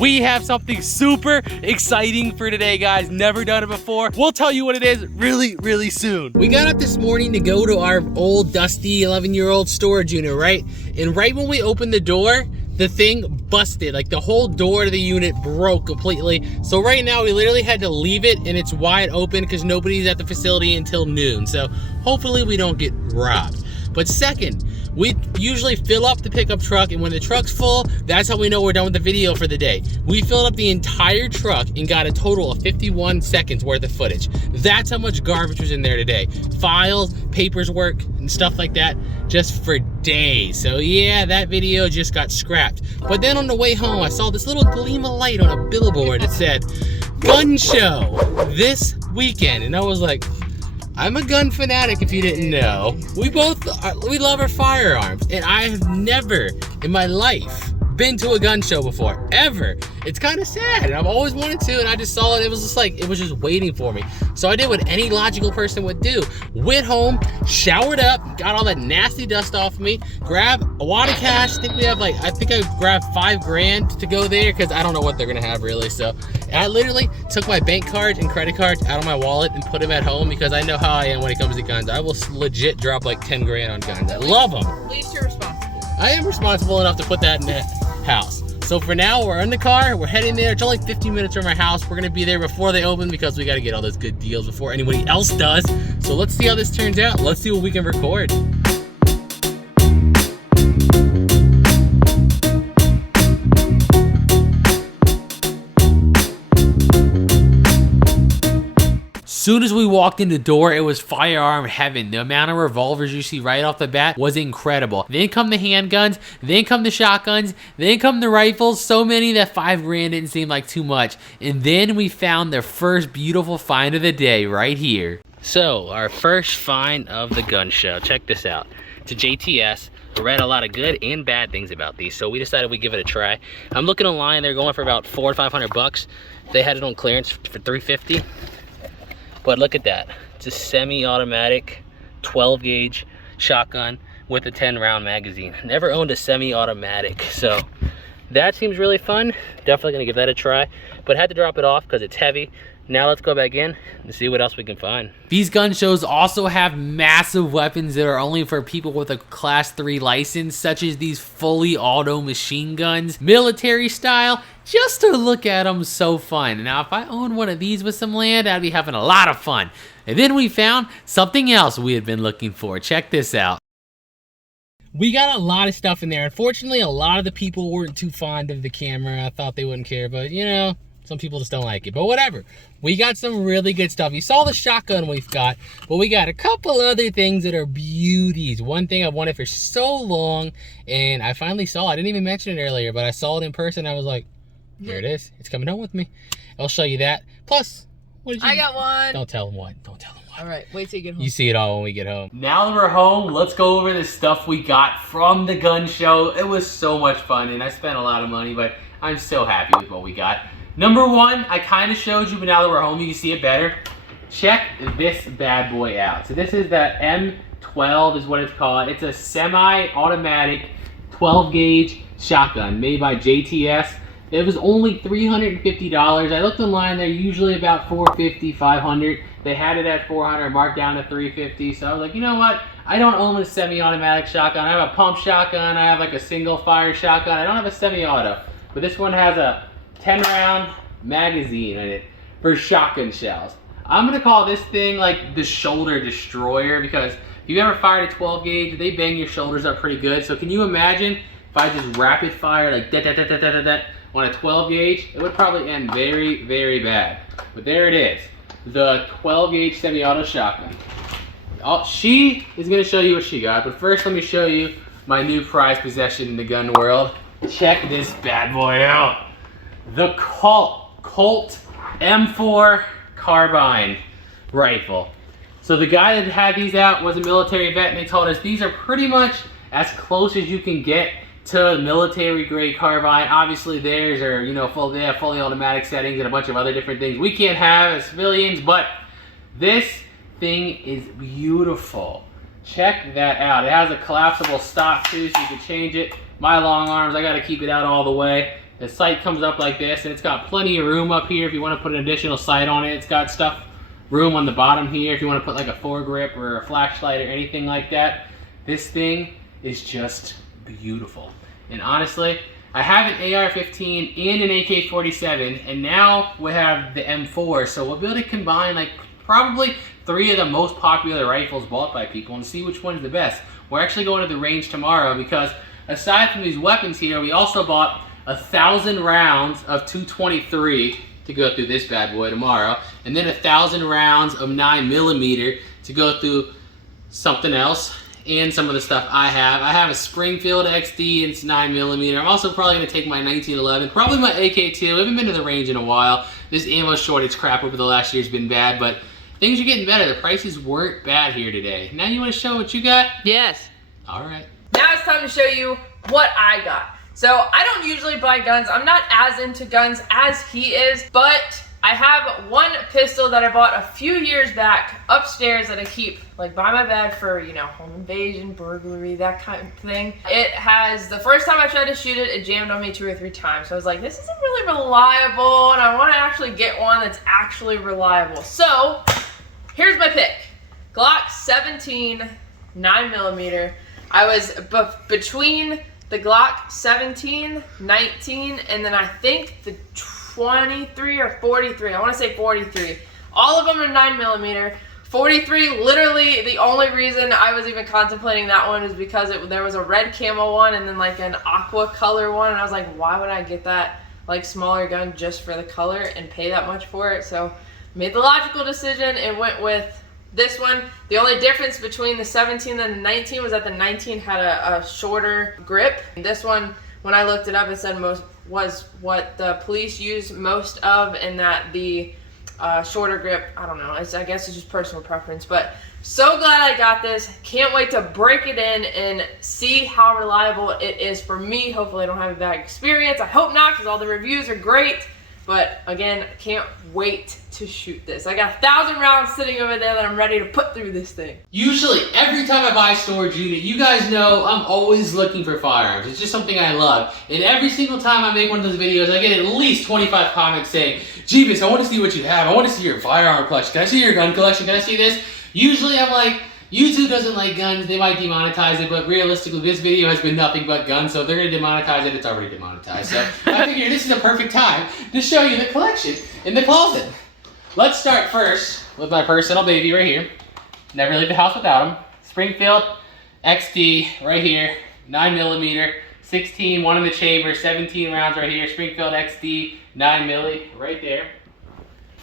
We have something super exciting for today, guys. Never done it before. We'll tell you what it is really soon. We got up this morning to go to our old dusty 11-year-old storage unit, right? And right when we opened the door, the thing busted. Like the whole door to the unit broke completely. So right now we literally had to leave it and it's wide open because nobody's at the facility until noon. So hopefully we don't get robbed. But second, we usually fill up the pickup truck, and when the truck's full, that's how we know we're done with the video for the day. We filled up the entire truck and got a total of 51 seconds worth of footage. That's how much garbage was in there today. Files, papers work, and stuff like that, just for days. So yeah, that video just got scrapped. But then on the way home, I saw this little gleam of light on a billboard that said, gun show this weekend. And I was like, I'm a gun fanatic if you didn't know. We love our firearms, and I have never in my life been to a gun show before, ever. It's kind of sad, and I've always wanted to, and I just saw it. It was just like, it was just waiting for me. So I did what any logical person would do. Went home, showered up, got all that nasty dust off of me, grabbed a wad of cash. I think I grabbed $5 to go there because I don't know what they're gonna have really. So I literally took my bank cards and credit cards out of my wallet and put them at home because I know how I am when it comes to guns. I will legit drop like 10 grand on guns. I love them. At least you're responsible. I am responsible enough to put that in the house. So for now, we're in the car, we're heading there. It's only 15 minutes from our house. We're gonna be there before they open because we gotta get all those good deals before anybody else does. So let's see how this turns out. Let's see what we can record. Soon as we walked in the door, it was firearm heaven. The amount of revolvers you see right off the bat was incredible. Then come the handguns, then come the shotguns, then come the rifles. So many that $5 didn't seem like too much. And then we found the first beautiful find of the day right here. So our first find of the gun show. Check this out. It's a JTS. I read a lot of good and bad things about these, so we decided we'd give it a try. I'm looking online. They're going for about $400 to $500. They had it on clearance for $350. But look at that. It's a semi-automatic 12 gauge shotgun with a 10-round magazine. Never owned a semi-automatic, so that seems really fun. Definitely gonna give that a try, but had to drop it off because it's heavy. Now let's go back in and see what else we can find. These gun shows also have massive weapons that are only for people with a class 3 license, such as these fully auto machine guns, military style. Just to look at them, so fun. Now if I owned one of these with some land, I'd be having a lot of fun. And then we found something else we had been looking for. Check this out. We got a lot of stuff in there. Unfortunately, a lot of the people weren't too fond of the camera. I thought they wouldn't care, but you know, some people just don't like it, but whatever. We got some really good stuff. You saw the shotgun we've got, but we got a couple other things that are beauties. One thing I've wanted for so long, and I finally saw it. I didn't even mention it earlier, but I saw it in person. I was like, there it is. It's coming home with me. I'll show you that. Plus, what did you... I got one. Don't tell them what. Don't tell them what. All right, wait till you get home. You see it all when we get home. Now that we're home, let's go over the stuff we got from the gun show. It was so much fun, and I spent a lot of money, but I'm so happy with what we got. Number one, I kind of showed you, but now that we're home, you can see it better. Check this bad boy out. So this is the M12 is what it's called. It's a semi-automatic 12 gauge shotgun made by JTS. It was only $350. I looked online, they're usually about $450, $500. They had it at $400, marked down to $350. So I was like, you know what? I don't own a semi-automatic shotgun. I have a pump shotgun. I have like a single fire shotgun. I don't have a semi-auto, but this one has a 10-round magazine in it for shotgun shells. I'm gonna call this thing like the shoulder destroyer because if you ever fired a 12 gauge, they bang your shoulders up pretty good. So can you imagine if I just rapid fire like that on a 12 gauge? It would probably end very bad. But there it is, the 12 gauge semi-auto shotgun. Oh, she is gonna show you what she got, but first let me show you my new prized possession in the gun world. Check this bad boy out. The Colt M4 carbine rifle. So the guy that had these out was a military vet, and they told us these are pretty much as close as you can get to military grade carbine. Obviously theirs are, you know, they have fully automatic settings and a bunch of other different things we can't have as civilians, but this thing is beautiful. Check that out. It has a collapsible stock too, so you can change it. My long arms, I gotta keep it out all the way. The sight comes up like this, and it's got plenty of room up here if you want to put an additional sight on it. It's got room on the bottom here if you want to put like a foregrip or a flashlight or anything like that. This thing is just beautiful. And honestly, I have an AR-15 and an AK-47, and now we have the M4, so we'll be able to combine like probably 3 of the most popular rifles bought by people and see which one's the best. We're actually going to the range tomorrow because aside from these weapons here, we also bought 1,000 rounds of 223 to go through this bad boy tomorrow, and then 1,000 rounds of 9mm to go through something else and some of the stuff I have. I have a Springfield XD, it's 9mm. I'm also probably going to take my 1911, probably my AK-2. I haven't been to the range in a while. This ammo shortage crap over the last year has been bad, but things are getting better. The prices weren't bad here today. Now you want to show what you got? Yes. All right. Now it's time to show you what I got. So I don't usually buy guns. I'm not as into guns as he is, but I have one pistol that I bought a few years back upstairs that I keep like by my bed for, you know, home invasion, burglary, that kind of thing. It has, the first time I tried to shoot it, it jammed on me 2 or 3 times. So I was like, this isn't really reliable, and I want to actually get one that's actually reliable. So here's my pick. Glock 17 9mm. I was between the Glock 17, 19, and then I think the 23 or 43. I want to say 43. All of them are 9mm. 43, literally the only reason I was even contemplating that one is because there was a red camo one and then like an aqua color one, and I was like, why would I get that like smaller gun just for the color and pay that much for it? So made the logical decision and went with this one. The only difference between the 17 and the 19 was that the 19 had a shorter grip. This one, when I looked it up, it said was what the police use most of, and that the shorter grip, I don't know, I guess it's just personal preference, but so glad I got this. Can't wait to break it in and see how reliable it is for me. Hopefully I don't have a bad experience. I hope not, because all the reviews are great. But again, can't wait to shoot this. I got 1,000 rounds sitting over there that I'm ready to put through this thing. Usually, every time I buy a storage unit, you guys know I'm always looking for firearms. It's just something I love. And every single time I make one of those videos, I get at least 25 comments saying, Jebus, I want to see what you have. I want to see your firearm collection. Can I see your gun collection? Can I see this? Usually I'm like, YouTube doesn't like guns, they might demonetize it, but realistically this video has been nothing but guns, so if they're going to demonetize it, it's already demonetized. So I figured this is a perfect time to show you the collection in the closet. Let's start first with my personal baby right here. Never leave the house without him. Springfield XD right here, 9mm, 16, one in the chamber, 17 rounds right here. Springfield XD, 9mm right there.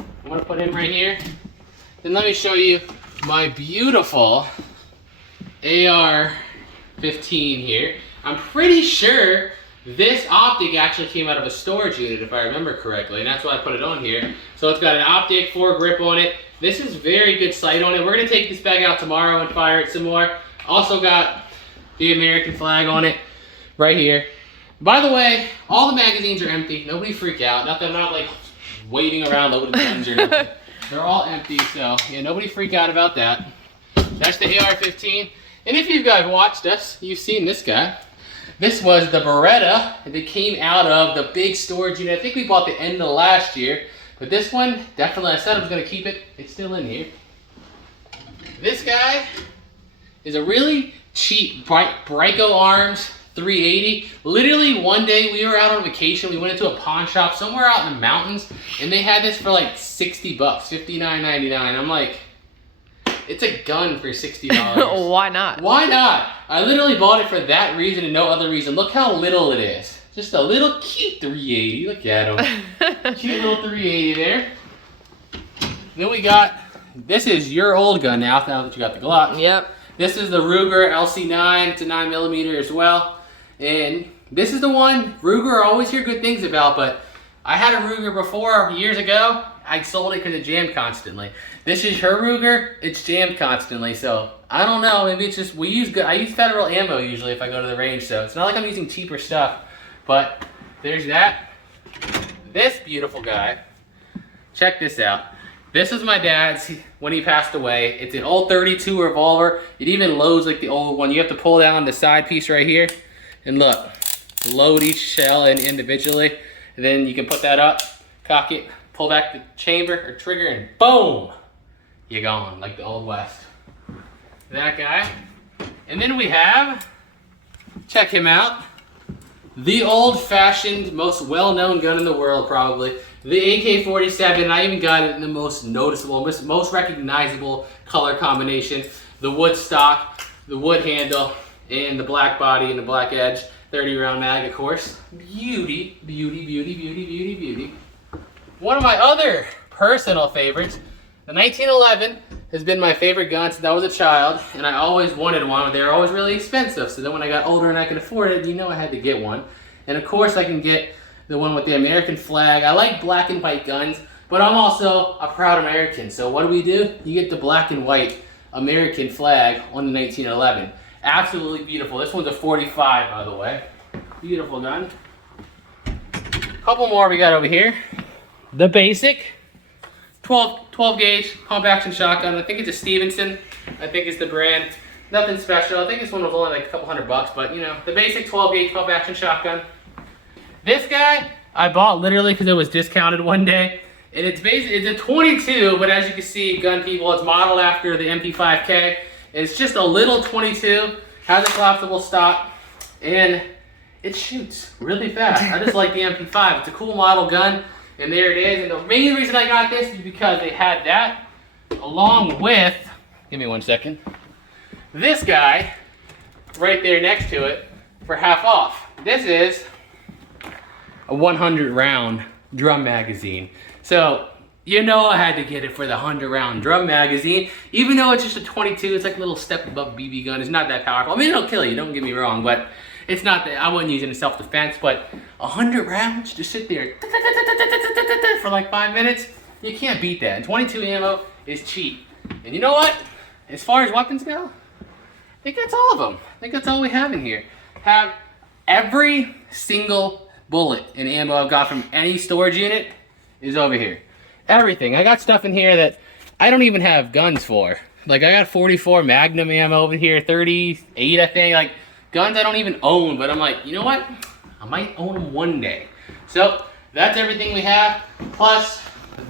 I'm going to put him right here. Then let me show you my beautiful AR-15 here. I'm pretty sure this optic actually came out of a storage unit, if I remember correctly, and that's why I put it on here. So it's got an optic, foregrip on it. This is very good sight on it. We're gonna take this bag out tomorrow and fire it some more. Also got the American flag on it right here. By the way, all the magazines are empty. Nobody freak out. Not that I'm not like waving around loaded guns or nothing. They're all empty, so yeah, nobody freak out about that. That's the AR-15. And if you guys watched us, you've seen this guy. This was the Beretta that came out of the big storage unit. I think we bought the end of last year. But this one, definitely, I said I was going to keep it. It's still in here. This guy is a really cheap Brico Arms 380. Literally one day we were out on vacation. We went into a pawn shop somewhere out in the mountains, and they had this for like 60 bucks, $59.99. I'm like, it's a gun for $60. Why not? Why not? I literally bought it for that reason and no other reason. Look how little it is. Just a little cute 380. Look at him. Cute little 380 there. Then we got, this is your old gun now that you got the Glock. Yep. This is the Ruger LC9 to 9mm as well. And this is the one Ruger I always hear good things about, but I had a Ruger before years ago. I sold it because it jammed constantly. This is her Ruger, it's jammed constantly, so I don't know, maybe it's just, I use Federal ammo usually if I go to the range, so it's not like I'm using cheaper stuff, but there's that. This beautiful guy, check this out. This is my dad's when he passed away. It's an old 32 revolver. It even loads like the old one. You have to pull down the side piece right here, and look, load each shell in individually. And then you can put that up, cock it, pull back the chamber or trigger, and boom, you're gone, like the Old West. That guy. And then we have, check him out, the old-fashioned, most well-known gun in the world, probably. The AK-47, and I even got it in the most noticeable, most recognizable color combination. The wood stock, the wood handle, and the black body and the black edge. 30-round mag, of course. Beauty, beauty, beauty, beauty, beauty, beauty. One of my other personal favorites, the 1911, has been my favorite gun since I was a child, and I always wanted one, but they were always really expensive. So then when I got older and I could afford it, you know I had to get one. And of course I can get the one with the American flag. I like black and white guns, but I'm also a proud American. So what do? You get the black and white American flag on the 1911. Absolutely beautiful. This one's a 45, by the way. Beautiful gun. Couple more we got over here. The basic 12 gauge pump action shotgun. I think it's a Stevenson. I think it's the brand. Nothing special. I think this one was only like a couple $100, but you know, the basic 12 gauge pump action shotgun. This guy I bought literally because it was discounted one day, and it's a 22, but as you can see, gun people, it's modeled after the MP5K. It's just a little 22, has a collapsible stock, and it shoots really fast. I just like the MP5. It's a cool model gun, and there it is. And the main reason I got this is because they had that along with, give me one second, this guy right there next to it for half off. This is a 100 round drum magazine. So, you know I had to get it for the 100 round drum magazine. Even though it's just a 22, it's like a little step above BB gun. It's not that powerful. I mean, it'll kill you, don't get me wrong, but it's not that, I wouldn't use it in self-defense, but 100 rounds to sit there for like 5 minutes, you can't beat that. And 22 ammo is cheap. And you know what? As far as weapons go, I think that's all of them. I think that's all we have in here. Have every single bullet and ammo I've got from any storage unit is over here. Everything. I got stuff in here that I don't even have guns for. Like I got 44 Magnum ammo over here, 38 I think. Like guns I don't even own, but I'm like, you know what? I might own them one day. So that's everything we have, plus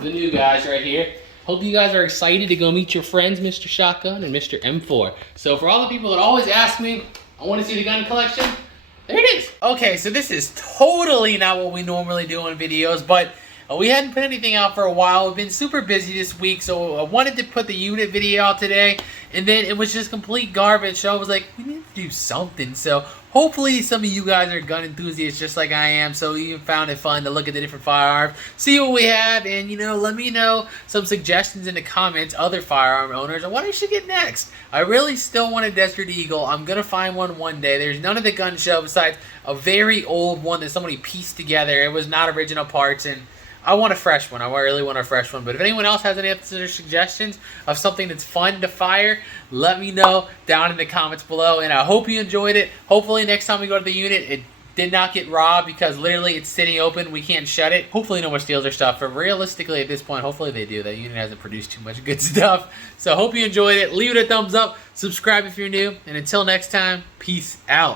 the new guys right here. Hope you guys are excited to go meet your friends, Mr. Shotgun and Mr. M4. So for all the people that always ask me, I want to see the gun collection, there it is. Okay, so this is totally not what we normally do in videos, but we hadn't put anything out for a while. We've been super busy this week, so I wanted to put the unit video out today, and then it was just complete garbage, so I was like, we need to do something. So hopefully some of you guys are gun enthusiasts just like I am, so you found it fun to look at the different firearms, see what we have, and you know, let me know some suggestions in the comments, other firearm owners, and what I should get next. I really still want a Desert Eagle. I'm gonna find one day. There's none at the gun show besides a very old one that somebody pieced together. It was not original parts, and I want a fresh one. I really want a fresh one. But if anyone else has any other suggestions of something that's fun to fire, let me know down in the comments below. And I hope you enjoyed it. Hopefully next time we go to the unit, it did not get robbed because literally it's sitting open. We can't shut it. Hopefully no one steals our stuff. But realistically at this point, hopefully they do. That unit hasn't produced too much good stuff. So I hope you enjoyed it. Leave it a thumbs up. Subscribe if you're new. And until next time, peace out.